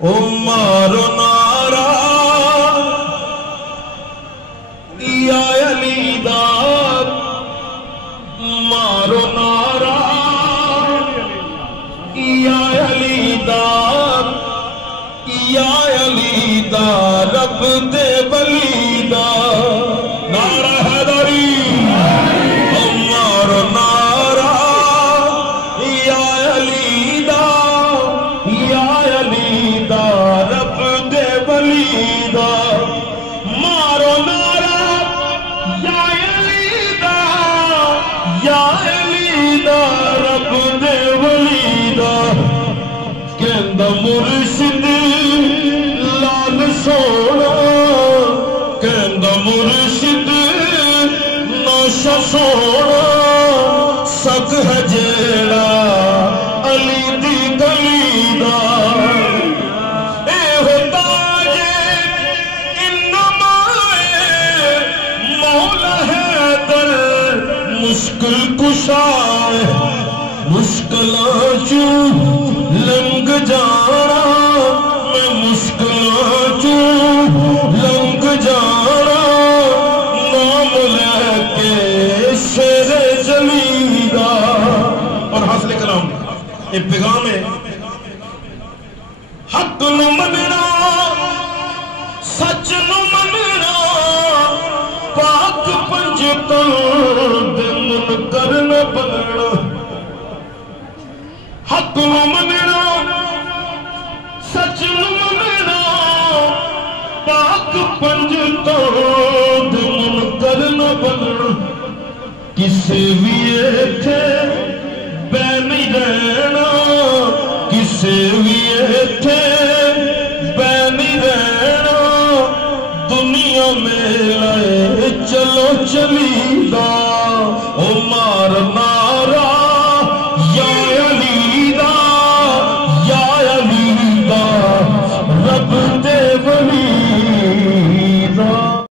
او مارو نارا یا علی دار، مارو نارا یا علی دار، یا علی دار رب دے ولی دار، نعرہ حیدری او مارو نارا یا علی دار، یا علی دار رب دے ولی دار، مارو نارا یا علی دار، یا علی دار رب دے ولی دار، کہندا مرشد لال سونا، کہندا مرشد نوشا سونا، سگ ہے جیڑا علی دی گلی دا، اے ہوتا جے انما مولا حیدر مشکل کشا ہے، مشکلاں چوں لنگ جانا، میں مشکلاں چوں لنگ جانا، نام لے کے شیر جلی دا۔ اور حاصل کلام یہ پیغام ہے، حق نو مننا، سچ نو مننا، پاک پنجتن دے منکر نہ بننا، حق نو مننا، سچ نو مننا، پاک پنجتن دے منکر نہ بننا، کسے بھی ایتھے بے نہیں رہنا، کسے بھی ایتھے بے نہیں رہنا، دنیا میں لائے چلو چلی دا، او ماں